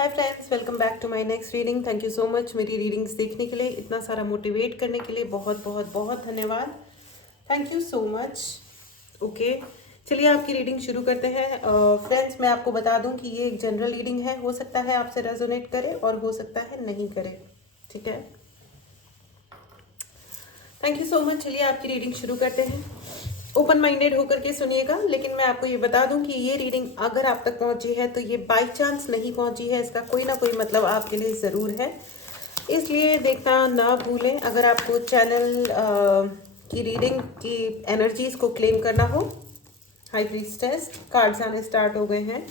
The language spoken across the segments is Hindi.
Hi friends, welcome back to my next reading. Thank you so much मेरी रीडिंग्स देखने के लिए, इतना सारा मोटिवेट करने के लिए बहुत बहुत बहुत धन्यवाद। Thank you so much. Okay, चलिए आपकी रीडिंग शुरू करते हैं। फ्रेंड्स, मैं आपको बता दूं कि ये एक जनरल रीडिंग है। हो सकता है आपसे रेजोनेट करे और हो सकता है नहीं करे, ठीक है। Thank you so much. चलिए आपकी रीडिंग शुरू करते हैं। ओपन माइंडेड होकर के सुनिएगा, लेकिन मैं आपको ये बता दूं कि ये रीडिंग अगर आप तक पहुंची है तो ये बाय चांस नहीं पहुंची है, इसका कोई ना कोई मतलब आपके लिए ज़रूर है, इसलिए देखना ना भूलें। अगर आपको चैनल की रीडिंग की एनर्जीज को क्लेम करना हो, हाई प्रीस्टेस कार्ड्स आने स्टार्ट हो गए हैं।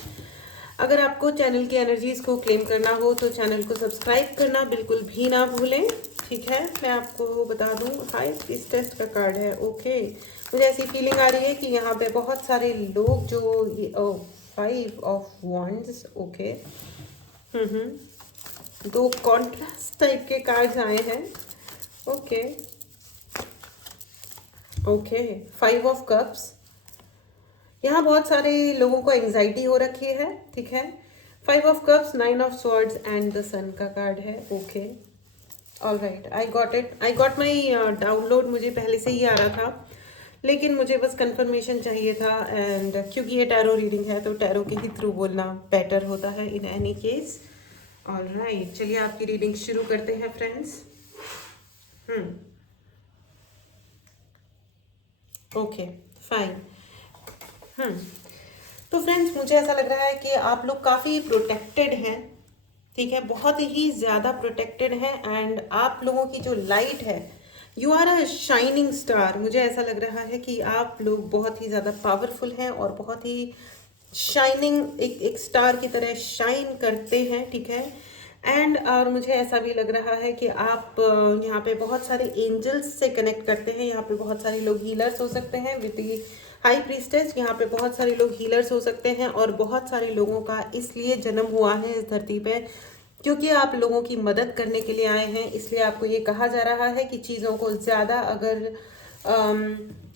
अगर आपको चैनल की एनर्जीज को क्लेम करना हो तो चैनल को सब्सक्राइब करना बिल्कुल भी ना भूलें, ठीक है। मैं आपको बता दूं हाई प्रीस्टेस का कार्ड है। ओके, मुझे ऐसी फीलिंग आ रही है कि यहाँ पे बहुत सारे लोग जो 5 ऑफ वॉन्ड्स। ओके, दो कॉन्ट्रास्ट टाइप के कार्ड्स आए हैं। Okay okay, 5 of cups. यहाँ बहुत सारे लोगों को एंजाइटी हो रखी है, ठीक है। 5 of cups, 9 of swords and the sun का कार्ड है। Okay, all right, I got it, I got my download. मुझे पहले से ही आ रहा था, लेकिन मुझे बस कंफर्मेशन चाहिए था। एंड क्योंकि ये टैरो रीडिंग है तो टैरो के ही थ्रू बोलना बेटर होता है in any case. All right, चलिए आपकी रीडिंग शुरू करते हैं फ्रेंड्स। Okay, fine. तो फ्रेंड्स, मुझे ऐसा लग रहा है कि आप लोग काफ़ी प्रोटेक्टेड हैं, ठीक है, बहुत ही ज़्यादा प्रोटेक्टेड हैं। एंड आप लोगों की जो लाइट है, you are a shining star. मुझे ऐसा लग रहा है कि आप लोग बहुत ही ज़्यादा पावरफुल हैं और बहुत ही शाइनिंग, एक स्टार की तरह शाइन करते हैं, ठीक है। एंड और मुझे ऐसा भी लग रहा है कि आप यहाँ पे बहुत सारे एंजल्स से कनेक्ट करते हैं। यहाँ पे बहुत सारे लोग हीलर्स हो सकते हैं विद दी हाई प्रीस्टेस। यहाँ पे बहुत सारे लोग हीलर्स हो सकते हैं और बहुत सारे लोगों का इसलिए जन्म हुआ है इस धरती पे क्योंकि आप लोगों की मदद करने के लिए आए हैं। इसलिए आपको ये कहा जा रहा है कि चीज़ों को ज़्यादा अगर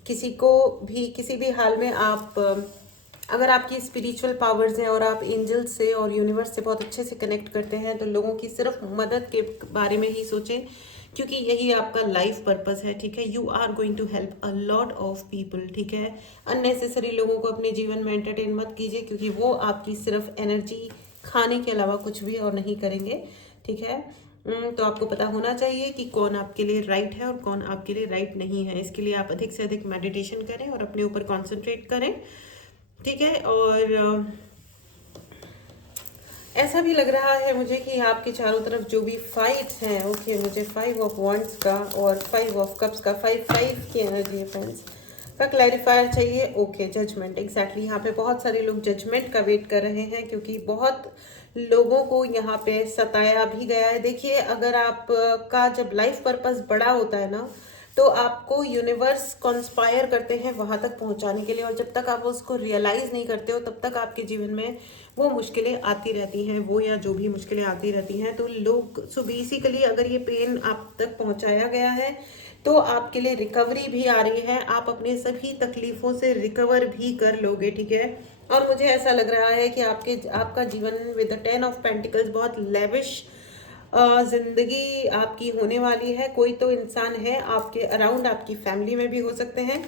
किसी को भी किसी भी हाल में आप अगर आपकी स्पिरिचुअल पावर्स हैं और आप एंजल्स से और यूनिवर्स से बहुत अच्छे से कनेक्ट करते हैं तो लोगों की सिर्फ मदद के बारे में ही सोचें, क्योंकि यही आपका लाइफ पर्पस है, ठीक है। You are going to help a lot of people, ठीक है। अननेसेसरी लोगों को अपने जीवन में एंटरटेन मत कीजिए, क्योंकि वो आपकी सिर्फ एनर्जी खाने के अलावा कुछ भी और नहीं करेंगे, ठीक है। तो आपको पता होना चाहिए कि कौन आपके लिए राइट है और कौन आपके लिए राइट नहीं है। इसके लिए आप अधिक से अधिक मेडिटेशन करें और अपने ऊपर कॉन्सेंट्रेट करें, ठीक है। और ऐसा भी लग रहा है मुझे कि आपके चारों तरफ जो भी फाइट्स हैं, ओके, मुझे 5 ऑफ वॉन्ड्स का और 5 ऑफ कप्स का 5 की एनर्जी है फ्रेंड्स का क्लैरिफायर चाहिए। Okay, judgement, exactly. यहाँ पे बहुत सारे लोग जजमेंट का वेट कर रहे हैं क्योंकि बहुत लोगों को यहाँ पे सताया भी गया है। देखिए, अगर आप का जब लाइफ पर्पस बड़ा होता है ना, तो आपको यूनिवर्स कॉन्स्पायर करते हैं वहां तक पहुंचाने के लिए, और जब तक आप उसको रियलाइज नहीं करते हो तब तक आपके जीवन में वो मुश्किलें आती रहती हैं, वो या जो भी मुश्किलें आती रहती हैं। तो लोग, सो बेसिकली अगर ये पेन आप तक पहुंचाया गया है तो आपके लिए रिकवरी भी आ रही है, आप अपने सभी तकलीफों से रिकवर भी कर लोगे, ठीक है। और मुझे ऐसा लग रहा है कि आपका जीवन विद द 10 ऑफ पेंटिकल्स बहुत लेविश जिंदगी आपकी होने वाली है। कोई तो इंसान है आपके अराउंड, आपकी फैमिली में भी हो सकते हैं,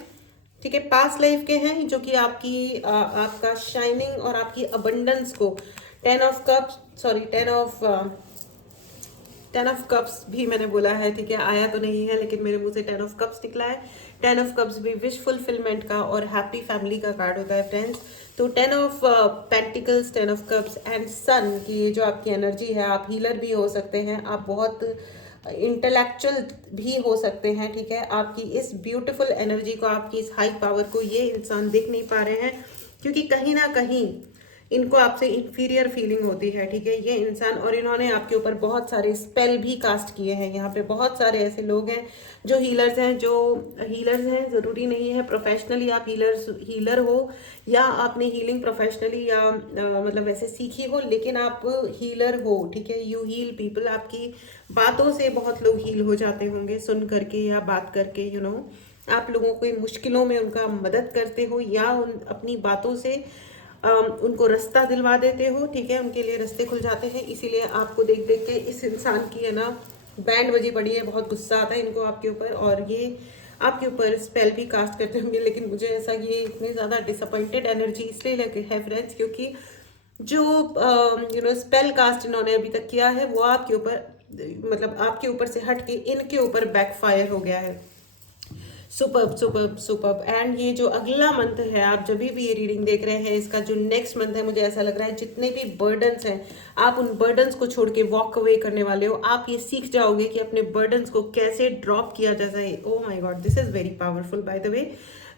ठीक है, पास्ट लाइफ के हैं, जो कि आपका शाइनिंग और आपकी अबंडेंस को 10 of cups, sorry 10 of cups भी मैंने बोला है, ठीक है, आया तो नहीं है लेकिन मेरे मुंह से 10 ऑफ कप्स निकला है। 10 ऑफ कप्स भी विश फुलफिलमेंट का और हैप्पी फैमिली का कार्ड होता है फ्रेंड्स। तो 10 of pentacles, 10 of cups and sun की ये जो आपकी एनर्जी है, आप हीलर भी हो सकते हैं, आप बहुत इंटेलेक्चुअल भी हो सकते हैं, ठीक है। आपकी इस ब्यूटीफुल एनर्जी को, आपकी इस हाई पावर को ये इंसान देख नहीं पा रहे हैं क्योंकि कहीं ना कहीं इनको आपसे इंफीरियर फीलिंग होती है, ठीक है, ये इंसान। और इन्होंने आपके ऊपर बहुत सारे स्पेल भी कास्ट किए हैं। यहाँ पे बहुत सारे ऐसे लोग हैं जो हीलर्स हैं, ज़रूरी नहीं है प्रोफेशनली आप हीलर हो या आपने हीलिंग प्रोफेशनली या मतलब वैसे सीखी हो, लेकिन आप हीलर हो, ठीक है। यू हील पीपल, आपकी बातों से बहुत लोग हील हो जाते होंगे, सुन करके या बात करके, आप लोगों को इन मुश्किलों में उनका मदद करते हो या अपनी बातों से उनको रास्ता दिलवा देते हो, ठीक है, उनके लिए रास्ते खुल जाते हैं। इसीलिए आपको देख देख के इस इंसान की है ना बैंड बजी पड़ी है, बहुत गुस्सा आता है इनको आपके ऊपर, और ये आपके ऊपर स्पेल भी कास्ट करते होंगे। लेकिन मुझे ऐसा ये इतनी ज़्यादा डिसअपॉइंटेड एनर्जी इसलिए लगी है फ्रेंड्स, क्योंकि जो स्पेल कास्ट इन्होंने अभी तक किया है वो आपके ऊपर, मतलब आपके ऊपर से हट के इनके ऊपर बैकफायर हो गया है। Superb superb superb. एंड ये जो अगला मंथ है, आप जब भी ये रीडिंग देख रहे हैं, इसका जो नेक्स्ट मंथ है, मुझे ऐसा लग रहा है जितने भी बर्डन्स हैं, आप उन बर्डन्स को छोड़ के वॉक अवे करने वाले हो। आप ये सीख जाओगे कि अपने बर्डन्स को कैसे ड्रॉप किया जाता है। Oh my God, this is very powerful by the way.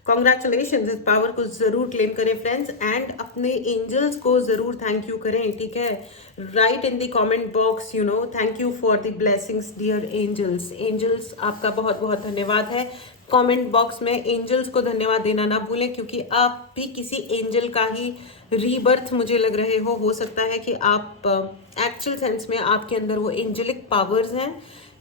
Congratulation, इस पावर को जरूर क्लेम करें फ्रेंड्स, एंड अपने एंजल्स को जरूर थैंक यू करें, ठीक है। Write in the comment box, thank you for the blessings dear angels. Angels आपका बहुत बहुत धन्यवाद है। कमेंट बॉक्स में एंजल्स को धन्यवाद देना ना भूलें, क्योंकि आप भी किसी एंजल का ही रीबर्थ मुझे लग रहे हो सकता है कि आप एक्चुअल सेंस में आपके अंदर वो एंजलिक पावर्स हैं,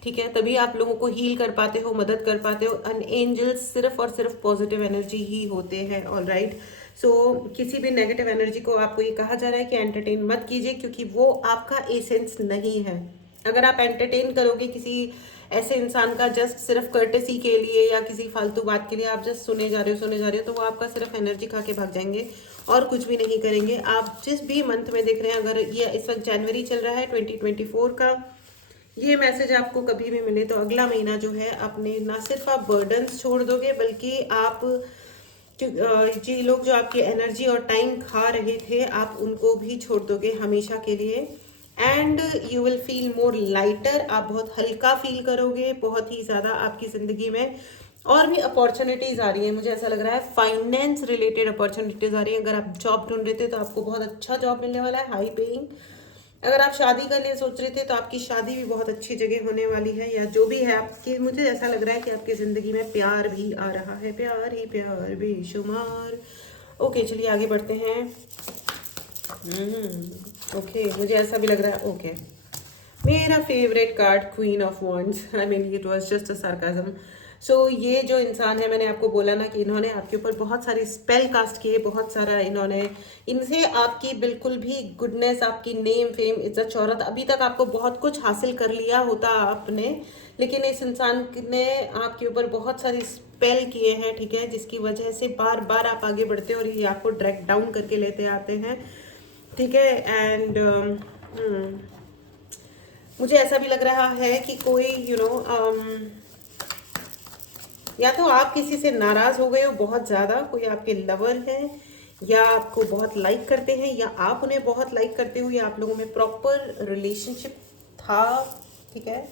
ठीक है, तभी आप लोगों को हील कर पाते हो, मदद कर पाते हो। एंड एंजल्स सिर्फ और सिर्फ पॉजिटिव एनर्जी ही होते हैं, ऑल राइट। सो किसी भी नेगेटिव एनर्जी को आपको ये कहा जा रहा है कि एंटरटेन मत कीजिए, क्योंकि वो आपका एसेंस नहीं है। अगर आप एंटरटेन करोगे किसी ऐसे इंसान का जस्ट सिर्फ कर्टेसी के लिए या किसी फालतू बात के लिए, आप जस्ट सुने जा रहे हो, तो वो आपका सिर्फ एनर्जी खा के भाग जाएंगे और कुछ भी नहीं करेंगे। आप जिस भी मंथ में देख रहे हैं, अगर ये इस वक्त जनवरी चल रहा है 2024 का, ये मैसेज आपको कभी भी मिले तो अगला महीना जो है, अपने ना सिर्फ आप बर्डन्स छोड़ दोगे, बल्कि आप जी लोग जो आपकी एनर्जी और टाइम खा रहे थे, आप उनको भी छोड़ दोगे हमेशा के लिए। And you will feel more lighter, आप बहुत हल्का फील करोगे, बहुत ही ज़्यादा आपकी ज़िंदगी में और भी अपॉर्चुनिटीज़ आ रही हैं। मुझे ऐसा लग रहा है फाइनेंस रिलेटेड अपॉर्चुनिटीज़ आ रही है। अगर आप जॉब ढूंढ रहे थे तो आपको बहुत अच्छा जॉब मिलने वाला है, हाई पेइंग। अगर आप शादी के लिए सोच रहे थे तो आपकी शादी भी बहुत अच्छी जगह होने वाली है, या जो भी है आपकी, मुझे ऐसा लग रहा है कि आपकी ज़िंदगी में प्यार भी आ रहा है, प्यार ही प्यार बेशुमार। ओके, चलिए आगे बढ़ते हैं। ओके, मुझे ऐसा भी लग रहा है। ओके, मेरा favourite card queen of wands, I mean it was just a sarcasm. So ये जो इंसान है, मैंने आपको बोला ना कि इन्होंने आपके ऊपर बहुत सारे स्पेल कास्ट किए, बहुत सारा इनसे आपकी बिल्कुल भी गुडनेस, आपकी नेम फेम इज्जत शोहरत, अभी तक आपको बहुत कुछ हासिल कर लिया होता आपने, लेकिन इस इंसान ने आपके ऊपर बहुत सारी स्पेल किए हैं, ठीक है, जिसकी वजह से बार बार आप आगे बढ़ते हैं और ये आपको ड्रैग डाउन करके लेते आते हैं, ठीक है। एंड मुझे ऐसा भी लग रहा है कि कोई या तो आप किसी से नाराज हो गए हो बहुत ज़्यादा, कोई आपके लवर है या आपको बहुत लाइक करते हैं, या आप उन्हें बहुत लाइक करते हो, या आप लोगों में प्रॉपर रिलेशनशिप था, ठीक है।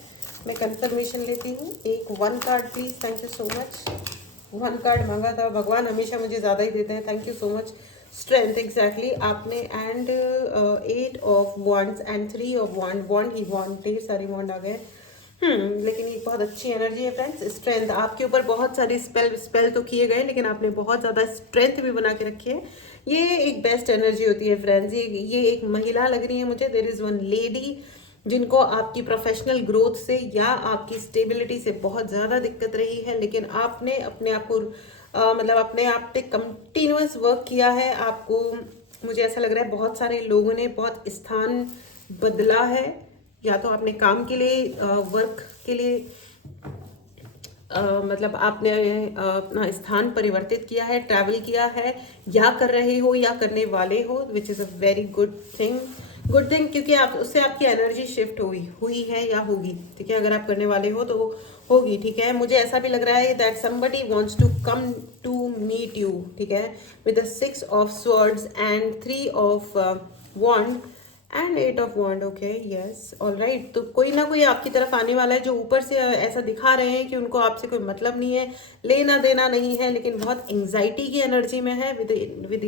मैं कंफर्मेशन लेती हूँ। एक 1 card please, thank you so much. 1 card मांगा था, भगवान हमेशा मुझे ज़्यादा ही देते हैं, thank you so much. Strength, exactly आपने, and 8 of wands and 3 of wand ही वॉन्ड, ढेर सारे वॉन्ड आ गए। लेकिन ये बहुत अच्छी एनर्जी है फ्रेंड्स। स्ट्रेंथ, आपके ऊपर बहुत सारे स्पेल तो किए गए, लेकिन आपने बहुत ज़्यादा स्ट्रेंथ भी बना के रखी है। ये एक बेस्ट एनर्जी होती है फ्रेंड्स। ये एक महिला लग रही है मुझे। देयर इज़ वन लेडी जिनको आपकी प्रोफेशनल ग्रोथ से या आपकी स्टेबिलिटी से बहुत ज़्यादा दिक्कत रही है, लेकिन आपने अपने आप को मतलब अपने आप पे कंटिन्यूस वर्क किया है। आपको, मुझे ऐसा लग रहा है बहुत सारे लोगों ने बहुत स्थान बदला है, या तो आपने काम के लिए, वर्क के लिए, मतलब आपने अपना स्थान परिवर्तित किया है, ट्रैवल किया है, या कर रहे हो या करने वाले हो, which is a very good thing, क्योंकि आप उससे आपकी एनर्जी शिफ्ट हुई है या होगी, ठीक है। अगर आप करने वाले हो तो होगी, ठीक है। मुझे ऐसा भी लग रहा है that somebody wants to come to meet you, ठीक है, with the 6 of swords and 3 of wand and 8 of wand. Okay, yes, all right. तो कोई ना कोई आपकी तरफ आने वाला है, जो ऊपर से ऐसा दिखा रहे हैं कि उनको आपसे कोई मतलब नहीं है, लेना देना नहीं है, लेकिन बहुत एंग्जाइटी की एनर्जी में है, विद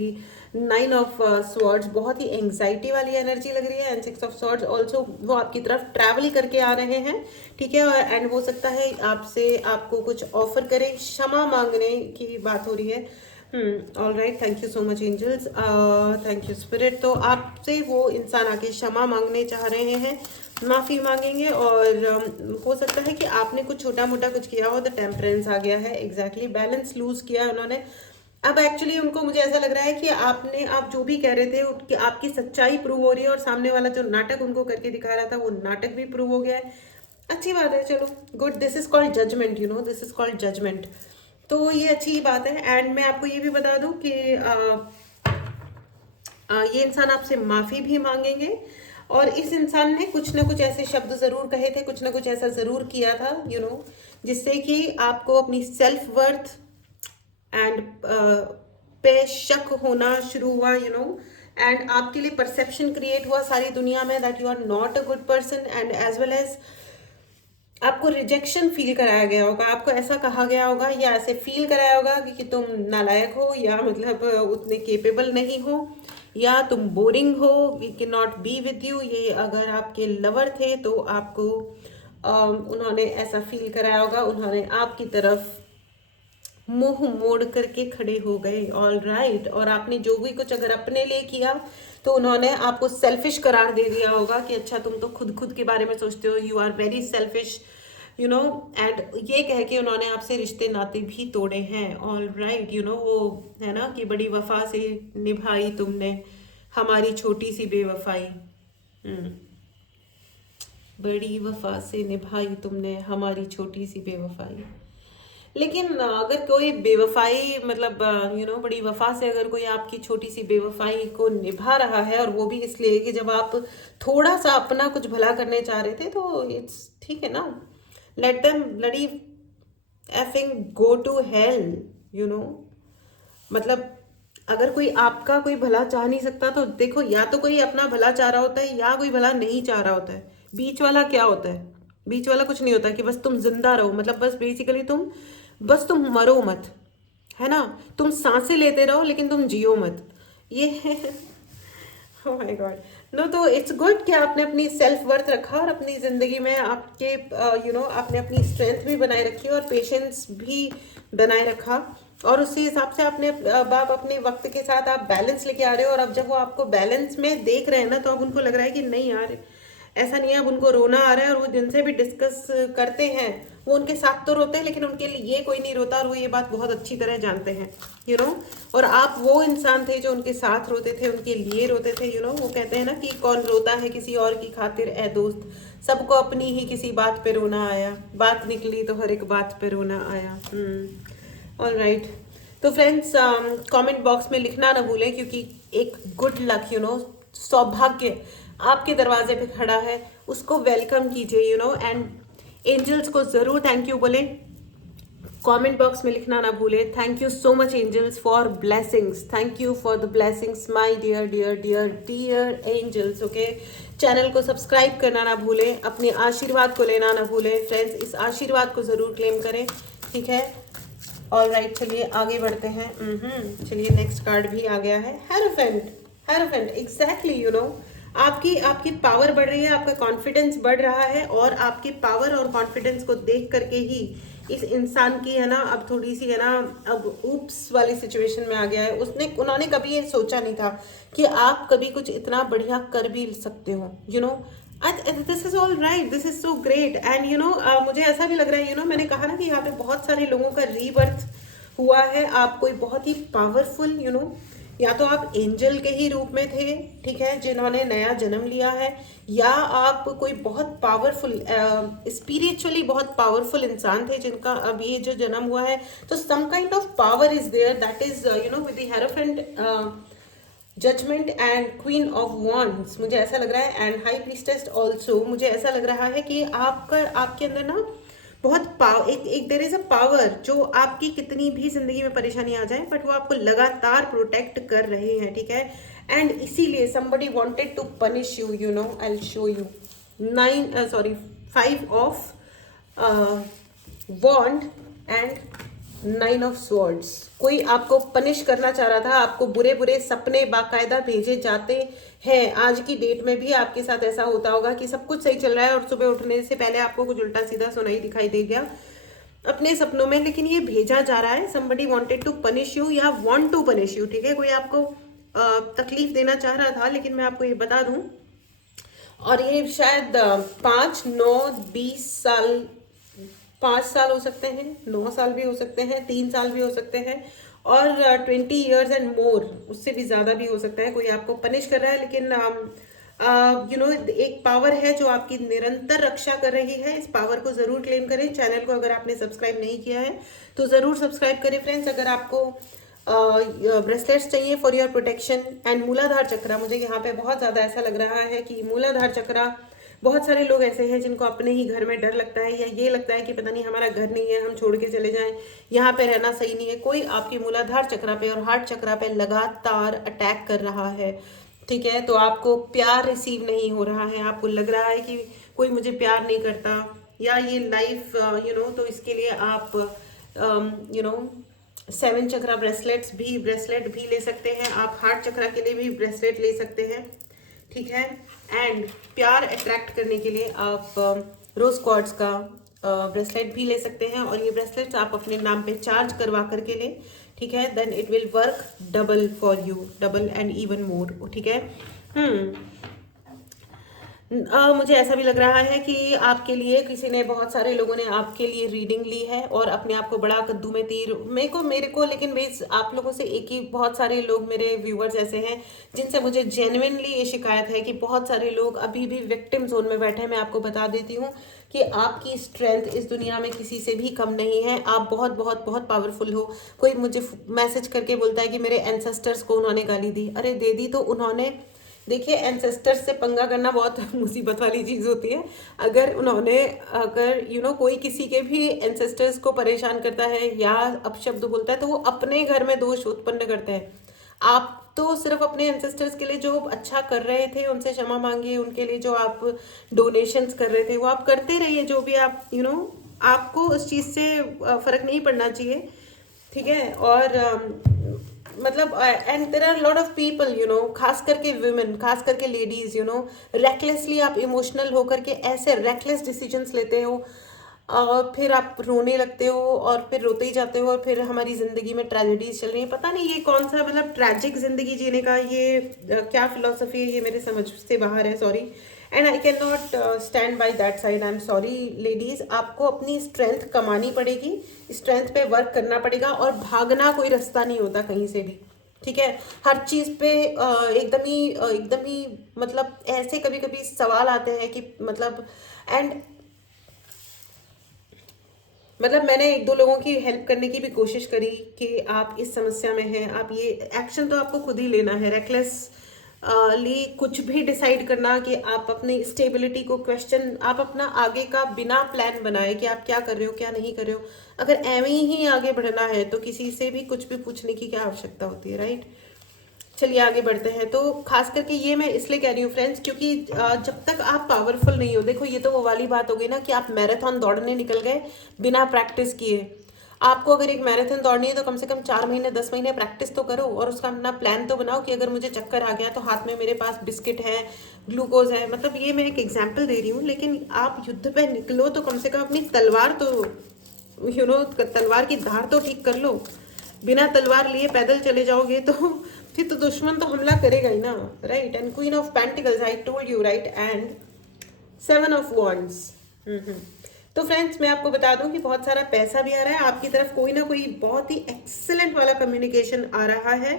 9 ऑफ स्वॉर्ड्स, बहुत ही एंग्जाइटी वाली एनर्जी लग रही है। एंड 6 ऑफ स्वॉर्ड्स ऑल्सो, वो आपकी तरफ ट्रैवल करके आ रहे हैं, ठीक है। एंड हो सकता है आपसे आपको कुछ ऑफर करें, क्षमा मांगने की बात हो रही है। All right, thank you so much angels, thank you spirit. तो आपसे वो इंसान आके क्षमा मांगने चाह रहे हैं, माफ़ी मांगेंगे, और हो सकता है कि आपने कुछ छोटा मोटा कुछ किया हो, तो टेम्परेंस आ गया है, एग्जैक्टली बैलेंस लूज किया है उन्होंने। अब एक्चुअली उनको, मुझे ऐसा लग रहा है कि आप जो भी कह रहे थे कि आपकी सच्चाई प्रूव हो रही है, और सामने वाला जो नाटक उनको करके दिखा रहा था वो नाटक भी प्रूव हो गया है। अच्छी बात है, चलो good, this is called judgement, you know, this is called judgement. तो ये अच्छी बात है। एंड मैं आपको ये भी बता दूं कि ये इंसान आपसे माफ़ी भी मांगेंगे, और इस इंसान ने कुछ ना कुछ ऐसे शब्द ज़रूर कहे थे, कुछ ना कुछ ऐसा ज़रूर किया था, यू नो, जिससे कि आपको अपनी सेल्फ वर्थ एंड पे शक होना शुरू हुआ, यू नो, एंड आपके लिए परसेप्शन क्रिएट हुआ सारी दुनिया में that you are not a good person, and as well as आपको रिजेक्शन फील कराया गया होगा, आपको ऐसा कहा गया होगा या ऐसे फील कराया होगा कि तुम नालायक हो, या मतलब उतने केपेबल नहीं हो, या तुम बोरिंग हो, we can not be with you. ये अगर आपके लवर थे तो आपको उन्होंने ऐसा फील कराया होगा, उन्होंने आपकी तरफ मुंह मोड़ करके खड़े हो गए, ऑल राइट। और आपने जो भी कुछ अगर अपने लिए किया तो उन्होंने आपको सेल्फिश करार दे दिया होगा कि अच्छा तुम तो खुद खुद के बारे में सोचते हो, you are very selfish, you know. And ये कह के उन्होंने आपसे रिश्ते नाते भी तोड़े हैं, ऑल राइट, यू नो, वो है ना कि बड़ी वफा से निभाई तुमने हमारी छोटी सी बेवफाई। बड़ी वफा से निभाई तुमने हमारी छोटी सी बेवफाई। लेकिन अगर कोई बेवफाई, मतलब यू नो, बड़ी वफा से अगर कोई आपकी छोटी सी बेवफाई को निभा रहा है, और वो भी इसलिए कि जब आप थोड़ा सा अपना कुछ भला करने चाह रहे थे, तो इट्स ठीक है ना, let them bloody effing go to hell, you know. मतलब अगर कोई आपका कोई भला चाह नहीं सकता, तो देखो, या तो कोई अपना भला चाह रहा होता है या कोई भला नहीं चाह रहा होता है। बीच वाला क्या होता है? बीच वाला कुछ नहीं होता कि बस तुम जिंदा रहो, मतलब बस बेसिकली तुम मरो मत, है ना, तुम सांसें लेते रहो लेकिन तुम जियो मत, ये ओह माय गॉड। नो, तो इट्स गुड कि आपने अपनी सेल्फ वर्थ रखा, और अपनी ज़िंदगी में आपके यू नो आपने अपनी स्ट्रेंथ भी बनाए रखी और पेशेंस भी बनाए रखा, और उसी हिसाब से आपने आप अपने वक्त के साथ आप बैलेंस लेके आ रहे हो। और अब जब वो आपको बैलेंस में देख रहे हैं ना, तो अब उनको लग रहा है कि नहीं यार, ऐसा नहीं है, अब उनको रोना आ रहा है, और वो जिनसे भी डिस्कस करते हैं वो उनके साथ तो रोते हैं, लेकिन उनके लिए कोई नहीं रोता, और वो ये बात बहुत अच्छी तरह जानते हैं, यू नो। और आप वो इंसान थे जो उनके साथ रोते थे, उनके लिए रोते थे, यू नो। वो कहते हैं ना कि कौन रोता है किसी और की खातिर ए दोस्त, सबको अपनी ही किसी बात पे रोना आया, बात निकली तो हर एक बात पे रोना आया। All right. तो फ्रेंड्स, कमेंट बॉक्स में लिखना ना भूलें, क्योंकि एक गुड लक, यू नो, सौभाग्य आपके दरवाजे पे खड़ा है, उसको वेलकम कीजिए, यू नो। एंड एंजल्स को ज़रूर थैंक यू बोले, कमेंट बॉक्स में लिखना ना भूले। Thank you so much angels for blessings, thank you for the blessings my dear dear dear dear angels, okay. Channel को सब्सक्राइब करना ना भूलें, अपने आशीर्वाद को लेना ना भूलें फ्रेंड्स, इस आशीर्वाद को ज़रूर क्लेम करें, ठीक है। ऑल राइट, चलिए आगे बढ़ते हैं। चलिए, नेक्स्ट कार्ड भी आ गया है, hierophant. Hierophant, exactly, you know, आपकी आपकी पावर बढ़ रही है, आपका कॉन्फिडेंस बढ़ रहा है, और आपकी पावर और कॉन्फिडेंस को देख करके ही इस इंसान की, है ना, अब थोड़ी सी, है ना, अब ऊप्स वाली सिचुएशन में आ गया है। उन्होंने कभी ये सोचा नहीं था कि आप कभी कुछ इतना बढ़िया कर भी सकते हो, you know. This is all right, this is so great. And you know, मुझे ऐसा भी लग रहा है, यू नो, मैंने कहा ना कि यहाँ पे बहुत सारे लोगों का रीबर्थ हुआ है। आप कोई बहुत ही पावरफुल, यू नो, या तो आप एंजल के ही रूप में थे, ठीक है, जिन्होंने नया जन्म लिया है, या आप कोई बहुत पावरफुल, स्पिरिचुअली बहुत पावरफुल इंसान थे जिनका अब ये जो जन्म हुआ है, तो some kind of power is there, that is, you know, with the hierophant, judgement and queen of wands, मुझे ऐसा लग रहा है, एंड हाई प्रीस्टेस ऑल्सो, मुझे ऐसा लग रहा है कि आपके अंदर ना बहुत एक देयर इज अ पावर, जो आपकी कितनी भी जिंदगी में परेशानी आ जाए, बट वो आपको लगातार प्रोटेक्ट कर रहे हैं, ठीक है। एंड इसीलिए somebody wanted to punish you, you know, I'll show you 5 of wand and 9 of swords. कोई आपको पनिश करना चाह रहा था, आपको बुरे बुरे सपने बाकायदा भेजे जाते हैं। आज की डेट में भी आपके साथ ऐसा होता होगा कि सब कुछ सही चल रहा है, और सुबह उठने से पहले आपको कुछ उल्टा सीधा सुनाई दिखाई दे गया अपने सपनों में, लेकिन ये भेजा जा रहा है, somebody wanted to punish you या want to punish you, ठीक है। कोई आपको तकलीफ देना चाह रहा था, लेकिन मैं आपको ये बता दूं, और ये शायद 5, 9, 20 साल, 5 साल हो सकते हैं, 9 साल भी हो सकते हैं, 3 साल भी हो सकते हैं, और 20 years एंड मोर, उससे भी ज़्यादा भी हो सकता है। कोई आपको पनिश कर रहा है, लेकिन एक पावर है जो आपकी निरंतर रक्षा कर रही है। इस पावर को ज़रूर क्लेम करें। चैनल को अगर आपने सब्सक्राइब नहीं किया है तो ज़रूर सब्सक्राइब करें फ्रेंड्स। अगर आपको ब्रेसलेट्स चाहिए फॉर योर प्रोटेक्शन एंड मूलाधार चक्रा, मुझे यहाँ पे बहुत ज़्यादा ऐसा लग रहा है कि मूलाधार चक्रा, बहुत सारे लोग ऐसे हैं जिनको अपने ही घर में डर लगता है, या ये लगता है कि पता नहीं हमारा घर नहीं है, हम छोड़ के चले जाएं, यहाँ पे रहना सही नहीं है। कोई आपके मूलाधार चक्रा पे और हार्ट चक्रा पे लगातार अटैक कर रहा है, ठीक है। तो आपको प्यार रिसीव नहीं हो रहा है, आपको लग रहा है कि कोई मुझे प्यार नहीं करता, या ये लाइफ तो इसके लिए आप 7 चक्रा ब्रेसलेट भी ले सकते हैं। आप हार्ट चक्रा के लिए भी ब्रेसलेट ले सकते हैं, ठीक है। एंड प्यार अट्रैक्ट करने के लिए आप रोज क्वार्ट्ज का ब्रेसलेट भी ले सकते हैं, और ये ब्रेसलेट्स आप अपने नाम पे चार्ज करवा करके लें, ठीक है। Then it will work double for you, double and even more, ठीक है। मुझे ऐसा भी लग रहा है कि आपके लिए किसी ने, बहुत सारे लोगों ने आपके लिए रीडिंग ली है और अपने आप को बड़ा कद्दू में तीर, मेरे को लेकिन बेस आप लोगों से एक ही, बहुत सारे लोग मेरे व्यूवर्स ऐसे हैं जिनसे मुझे जेन्युइनली ये शिकायत है कि बहुत सारे लोग अभी भी विक्टिम जोन में बैठे हैं। मैं आपको बता देती हूँ कि आपकी स्ट्रेंथ इस दुनिया में किसी से भी कम नहीं है। आप बहुत बहुत बहुत पावरफुल हो। कोई मुझे मैसेज करके बोलता है कि मेरे एंसेस्टर्स को उन्होंने गाली दी। अरे दे दी तो उन्होंने, देखिए एंसेस्टर्स से पंगा करना बहुत मुसीबत वाली चीज़ होती है। अगर कोई किसी के भी एंसेस्टर्स को परेशान करता है या अपशब्द बोलता है तो वो अपने घर में दोष उत्पन्न करते हैं। आप तो सिर्फ अपने एंसेस्टर्स के लिए जो अच्छा कर रहे थे उनसे क्षमा मांगिए, उनके लिए जो आप डोनेशंस कर रहे थे वो आप करते रहिए, जो भी आप आपको उस चीज़ से फर्क नहीं पड़ना चाहिए, ठीक है। और मतलब and there are lot of people, खास करके वुमेन, खास करके लेडीज, रेकलेसली आप इमोशनल होकर के ऐसे रेकलेस डिसीजंस लेते हो, फिर आप रोने लगते हो और फिर रोते ही जाते हो, और फिर हमारी ज़िंदगी में ट्रेजेडीज चल रही है। पता नहीं ये कौन सा, मतलब ट्रैजिक ज़िंदगी जीने का ये क्या फिलोसफी है, ये मेरे समझ से बाहर है, sorry. And I can not stand by that side, I am sorry ladies. आपको अपनी स्ट्रेंथ कमानी पड़ेगी, स्ट्रेंथ पे वर्क करना पड़ेगा, और भागना कोई रास्ता नहीं होता कहीं से भी, ठीक है। हर चीज़ पे एकदम ही मतलब ऐसे कभी कभी सवाल आते हैं कि मतलब मैंने 1-2 लोगों की हेल्प करने की भी कोशिश करी कि आप इस समस्या में हैं, आप ये एक्शन तो आपको खुद ही लेना है। रेकलेसली कुछ भी डिसाइड करना कि आप अपनी स्टेबिलिटी को क्वेश्चन, आप अपना आगे का बिना प्लान बनाए कि आप क्या कर रहे हो क्या नहीं कर रहे हो, अगर एवं ही आगे बढ़ना है तो किसी से भी कुछ भी पूछने की क्या आवश्यकता होती है, राइट। चलिए आगे बढ़ते हैं। तो खास करके ये मैं इसलिए कह रही हूँ फ्रेंड्स, क्योंकि जब तक आप पावरफुल नहीं हो, देखो ये तो वो वाली बात हो गई ना कि आप मैराथन दौड़ने निकल गए बिना प्रैक्टिस किए। आपको अगर एक मैराथन दौड़नी है तो कम से कम 4 महीने 10 महीने प्रैक्टिस तो करो, और उसका अपना प्लान तो बनाओ कि अगर मुझे चक्कर आ गया तो हाथ में मेरे पास बिस्किट है, ग्लूकोज है। मतलब ये मैं एक एग्जाम्पल दे रही हूँ, लेकिन आप युद्ध पे निकलो तो कम से कम अपनी तलवार तो तलवार की धार तो ठीक कर लो। बिना तलवार लिए पैदल चले जाओगे तो फिर तो दुश्मन तो हमला करेगा ही ना, right. And queen of pentacles, I told you, right. And 7 of wands. तो फ्रेंड्स मैं आपको बता दूं कि बहुत सारा पैसा भी आ रहा है आपकी तरफ, कोई ना कोई बहुत ही एक्सेलेंट वाला कम्युनिकेशन आ रहा है,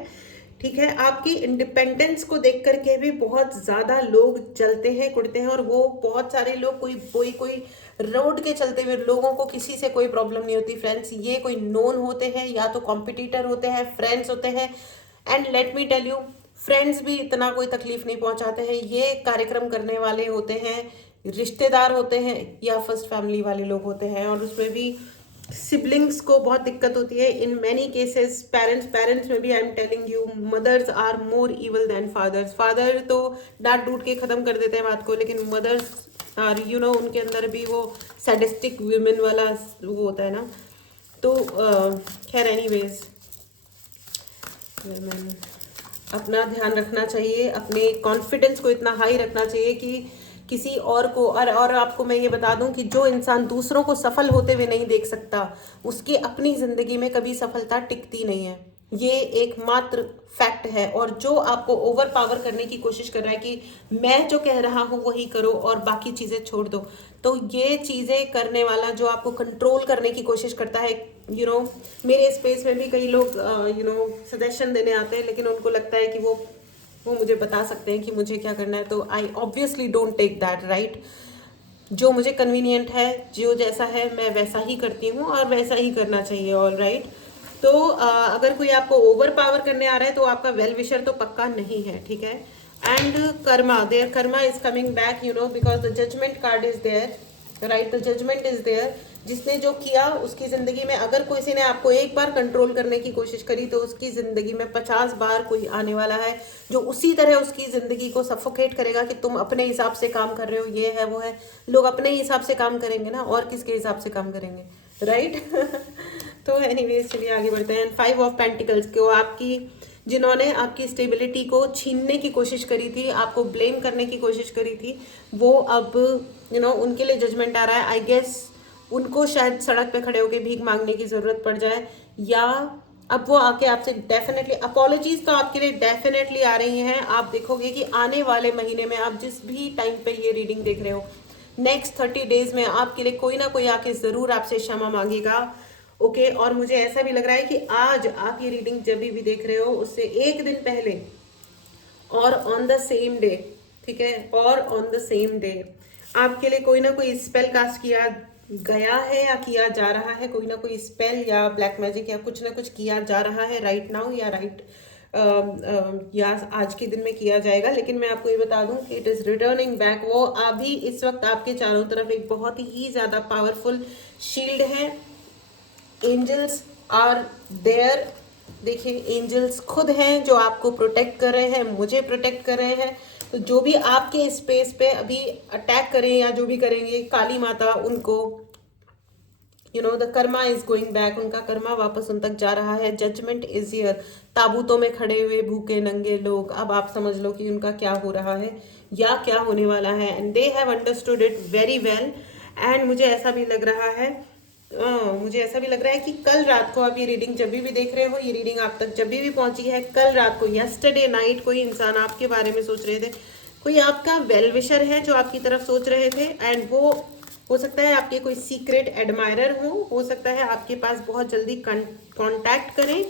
ठीक है। आपकी इंडिपेंडेंस को देख करके भी बहुत ज़्यादा लोग चलते हैं कुड़ते हैं, और वो बहुत सारे लोग, कोई रोड के चलते हुए लोगों को किसी से कोई प्रॉब्लम नहीं होती फ्रेंड्स। ये कोई नोन होते हैं या तो कॉम्पिटिटर होते हैं, फ्रेंड्स होते हैं। And let me tell you, friends भी इतना कोई तकलीफ नहीं पहुंचाते हैं। ये कार्यक्रम करने वाले होते हैं, रिश्तेदार होते हैं, या फर्स्ट फैमिली वाले लोग होते हैं, और उसमें भी सिबलिंग्स को बहुत दिक्कत होती है इन मैनी केसेस। पेरेंट्स में भी I am telling you, mothers are more evil than fathers. Father तो डांट डूट के ख़त्म कर देते हैं बात को, लेकिन मदर्स आर उनके अंदर भी वो सैडिस्टिक वुमेन वाला वो होता है ना। तो खैर एनीवेज, अपना ध्यान रखना चाहिए, अपने कॉन्फिडेंस को इतना हाई रखना चाहिए कि किसी और को, और आपको मैं ये बता दूं कि जो इंसान दूसरों को सफल होते हुए नहीं देख सकता, उसकी अपनी ज़िंदगी में कभी सफलता टिकती नहीं है। ये एकमात्र फैक्ट है। और जो आपको ओवर पावर करने की कोशिश कर रहा है कि मैं जो कह रहा हूँ वही करो और बाकी चीज़ें छोड़ दो, तो ये चीज़ें करने वाला जो आपको कंट्रोल करने की कोशिश करता है, मेरे स्पेस में भी कई लोग सजेशन देने आते हैं, लेकिन उनको लगता है कि वो मुझे बता सकते हैं कि मुझे क्या करना है, तो I obviously don't take that, right. जो मुझे कन्वीनियंट है, जो जैसा है मैं वैसा ही करती हूँ और वैसा ही करना चाहिए, ऑल राइट। तो अगर कोई आपको ओवर पावर करने आ रहा है तो आपका वेल विशर तो पक्का नहीं है, ठीक है। And karma, there karma is coming back, because the judgement card is there, right, the judgement is there. जिसने जो किया उसकी जिंदगी में, अगर किसी ने आपको एक बार कंट्रोल करने की कोशिश करी तो उसकी जिंदगी में 50 बार कोई आने वाला है जो उसी तरह उसकी जिंदगी को सफोकेट करेगा कि तुम अपने हिसाब से काम कर रहे हो, ये है वो है। लोग अपने हिसाब से काम करेंगे ना, और किसके हिसाब से काम करेंगे, राइट। तो एनीवेज चलिए आगे बढ़ते हैं। 5 ऑफ पेंटिकल्स को आपकी, जिन्होंने आपकी स्टेबिलिटी को छीनने की कोशिश करी थी, आपको ब्लेम करने की कोशिश करी थी, वो अब उनके लिए जजमेंट आ रहा है। आई गेस उनको शायद सड़क पे खड़े होकर भीख मांगने की ज़रूरत पड़ जाए, या अब वो आके आपसे डेफिनेटली अपॉलॉजीज तो आपके लिए डेफिनेटली आ रही हैं। आप देखोगे कि आने वाले महीने में, आप जिस भी टाइम पे ये रीडिंग देख रहे हो, नेक्स्ट 30 डेज में आपके लिए कोई ना कोई आके ज़रूर आपसे क्षमा मांगेगा, ओके। और मुझे ऐसा भी लग रहा है कि आज आप ये रीडिंग जब भी देख रहे हो उससे एक दिन पहले और ऑन द सेम डे, ठीक है, और ऑन द सेम डे आपके लिए कोई ना कोई स्पेल कास्ट किया गया है या किया जा रहा है। कोई ना कोई स्पेल या ब्लैक मैजिक या कुछ ना कुछ किया जा रहा है राइट नाउ, या या आज के दिन में किया जाएगा। लेकिन मैं आपको ये बता दूं कि इट इज़ रिटर्निंग बैक। वो अभी इस वक्त आपके चारों तरफ एक बहुत ही ज़्यादा पावरफुल शील्ड है। एंजल्स आर देयर, देखिए एंजल्स खुद हैं जो आपको प्रोटेक्ट कर रहे हैं, मुझे प्रोटेक्ट कर रहे हैं। तो जो भी आपके स्पेस पे अभी अटैक करें या जो भी करेंगे, काली माता उनको the Karma is going back, उनका कर्मा वापस उन तक जा रहा है। Judgement is here. ताबूतों में खड़े हुए भूखे नंगे लोग, अब आप समझ लो कि उनका क्या हो रहा है या क्या होने वाला है, and they have understood it very well. And मुझे ऐसा भी लग रहा है कि कल रात को आप ये रीडिंग जब भी देख रहे हो, ये रीडिंग आप तक जब भी पहुंची है, कल रात को, यस्टरडे नाइट, कोई इंसान आपके बारे में सोच रहे थे, कोई आपका वेल विशर है जो आपकी तरफ सोच रहे थे, एंड वो हो सकता है आपके कोई सीक्रेट एडमायरर हो सकता है आपके पास बहुत जल्दी कांटेक्ट करें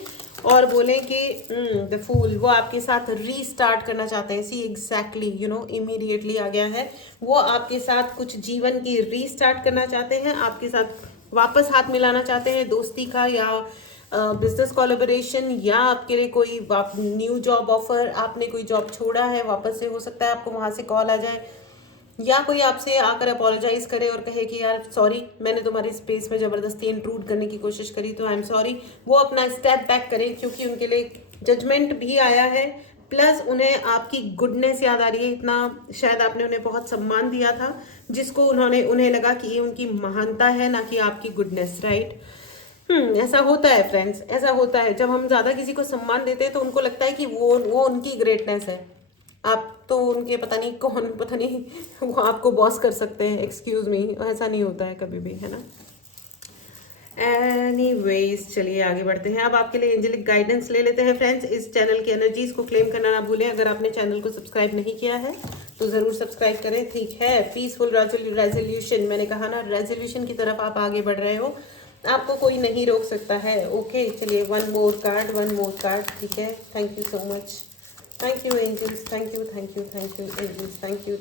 और बोलें कि द फूल, वो आपके साथ रीस्टार्ट करना चाहते हैं। सी एग्जैक्टली इमीडिएटली आ गया है। वो आपके साथ कुछ जीवन की रीस्टार्ट करना चाहते हैं, आपके साथ वापस हाथ मिलाना चाहते हैं, दोस्ती का या बिजनेस कोलैबोरेशन, या आपके लिए कोई न्यू जॉब ऑफर, आपने कोई जॉब छोड़ा है वापस से, हो सकता है आपको वहाँ से कॉल आ जाए, या कोई आपसे आकर अपोलोजाइज करे और कहे कि यार सॉरी, मैंने तुम्हारे स्पेस में ज़बरदस्ती इंट्रूड करने की कोशिश करी, तो आई एम सॉरी। वो अपना स्टेप बैक करें क्योंकि उनके लिए जजमेंट भी आया है, प्लस उन्हें आपकी गुडनेस याद आ रही है। इतना शायद आपने उन्हें बहुत सम्मान दिया था जिसको उन्हें लगा कि ये उनकी महानता है, ना कि आपकी गुडनेस, राइट। ऐसा होता है फ्रेंड्स, ऐसा होता है। जब हम ज़्यादा किसी को सम्मान देते हैं तो उनको लगता है कि वो उनकी ग्रेटनेस है। आप तो उनके पता नहीं वो आपको बॉस कर सकते हैं, एक्सक्यूज मी, ऐसा नहीं होता है कभी भी, है ना। एनीवेज चलिए आगे बढ़ते हैं। अब आपके लिए एंजेलिक गाइडेंस ले लेते हैं फ्रेंड्स। इस चैनल की एनर्जीज को क्लेम करना ना भूलें। अगर आपने चैनल को सब्सक्राइब नहीं किया है तो ज़रूर सब्सक्राइब करें, ठीक है। पीसफुल रेजोल्यूशन, मैंने कहा ना, रेजोल्यूशन की तरफ आप आगे बढ़ रहे हो, आपको कोई नहीं रोक सकता है, ओके। चलिए वन मोर कार्ड, ठीक है। Thank you so much, thank you angels, thank you angels, thank you.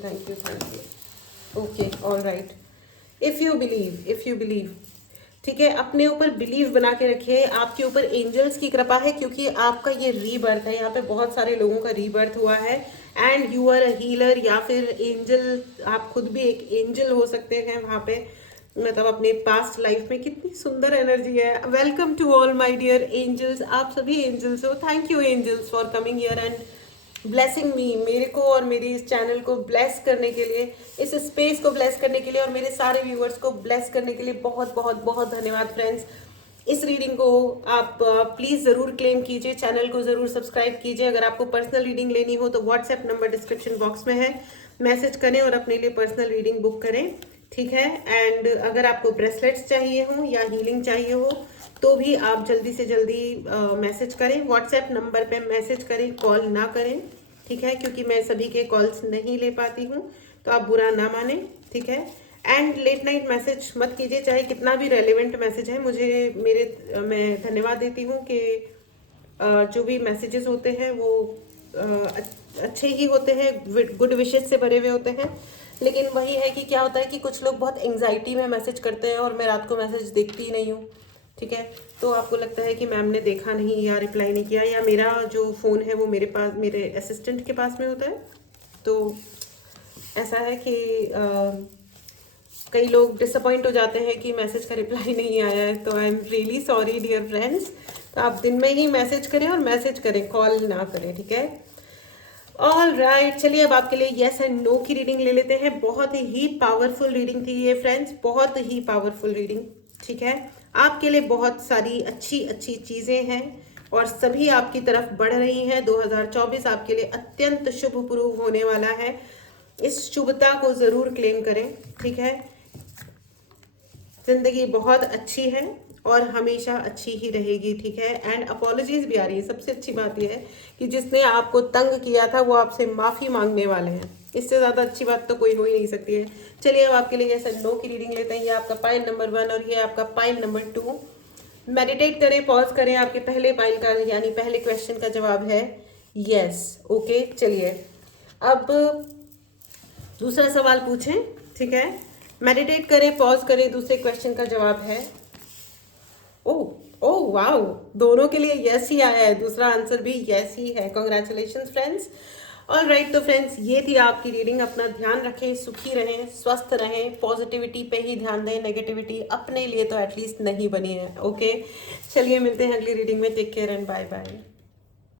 Okay, all right. If you believe, ठीक है, अपने ऊपर बिलीव बना के रखिए। आपके ऊपर एंजल्स की कृपा है क्योंकि आपका ये रीबर्थ है। यहाँ पे बहुत सारे लोगों का रीबर्थ हुआ है, and you are a healer, या फिर एंजल, आप खुद भी एक एंजल हो सकते हैं वहाँ पे, मतलब अपने पास्ट लाइफ में। कितनी सुंदर एनर्जी है। Welcome to all my dear angels, आप सभी एंजल्स हो। Thank you angels for coming here and blessing me, मेरे को और मेरी इस चैनल को ब्लेस करने के लिए, इस स्पेस को ब्लेस करने के लिए, और मेरे सारे व्यूअर्स को ब्लेस करने के लिए बहुत बहुत बहुत धन्यवाद फ्रेंड्स। इस रीडिंग को आप प्लीज़ ज़रूर क्लेम कीजिए, चैनल को ज़रूर सब्सक्राइब कीजिए। अगर आपको पर्सनल रीडिंग लेनी हो तो व्हाट्सएप नंबर डिस्क्रिप्शन बॉक्स में है, मैसेज करें और अपने लिए पर्सनल रीडिंग बुक करें, ठीक है। एंड अगर आपको ब्रेसलेट्स चाहिए हो या हीलिंग चाहिए हो तो भी आप जल्दी से जल्दी मैसेज करें। व्हाट्सएप नंबर पे मैसेज करें, कॉल ना करें, ठीक है, क्योंकि मैं सभी के कॉल्स नहीं ले पाती हूँ, तो आप बुरा ना माने, ठीक है। एंड लेट नाइट मैसेज मत कीजिए, चाहे कितना भी रेलिवेंट मैसेज है। मैं धन्यवाद देती हूँ कि जो भी मैसेजेस होते हैं वो अच्छे ही होते हैं, गुड विशेस से भरे हुए होते हैं। लेकिन वही है कि क्या होता है कि कुछ लोग बहुत एंग्जाइटी में मैसेज करते हैं और मैं रात को मैसेज देखती ही नहीं हूँ, ठीक है। तो आपको लगता है कि मैम ने देखा नहीं या रिप्लाई नहीं किया, या मेरा जो फ़ोन है वो मेरे असिस्टेंट के पास में होता है। तो ऐसा है कि कई लोग डिसअपॉइंट हो जाते हैं कि मैसेज का रिप्लाई नहीं आया है। तो I am really sorry dear friends. तो आप दिन में ही मैसेज करें और मैसेज करें, कॉल ना करें, ठीक है। ऑल राइट, चलिए अब आपके लिए येस एंड नो की रीडिंग ले लेते हैं। बहुत ही पावरफुल रीडिंग थी ये फ्रेंड्स, बहुत ही पावरफुल रीडिंग, ठीक है। आपके लिए बहुत सारी अच्छी अच्छी चीज़ें हैं और सभी आपकी तरफ बढ़ रही हैं। 2024 आपके लिए अत्यंत शुभ प्रूव होने वाला है। इस शुभता को ज़रूर क्लेम करें, ठीक है। जिंदगी बहुत अच्छी है और हमेशा अच्छी ही रहेगी, ठीक है। एंड अपॉलॉजीज भी आ रही है। सबसे अच्छी बात यह है कि जिसने आपको तंग किया था वो आपसे माफ़ी मांगने वाले हैं। इससे ज़्यादा अच्छी बात तो कोई हो ही नहीं सकती है। चलिए अब आपके लिए ऐसा नो की रीडिंग लेते हैं। ये आपका पाइल नंबर 1 और ये आपका पाइल नंबर 2। मेडिटेट करें, पॉज करें। आपके पहले पाइल का यानी पहले क्वेश्चन का जवाब है यस, ओके। चलिए अब दूसरा सवाल पूछें, ठीक है। मेडिटेट करें, पॉज करें। दूसरे क्वेश्चन का जवाब है ओ वाओ, दोनों के लिए यस ही आया है। दूसरा आंसर भी यस ही है। Congratulations friends. ऑल राइट, तो फ्रेंड्स ये थी आपकी रीडिंग। अपना ध्यान रखें, सुखी रहें, स्वस्थ रहें, पॉजिटिविटी पे ही ध्यान दें। नेगेटिविटी अपने लिए तो एटलीस्ट नहीं बनी है, ओके। चलिए मिलते हैं अगली रीडिंग में। Take care and bye bye.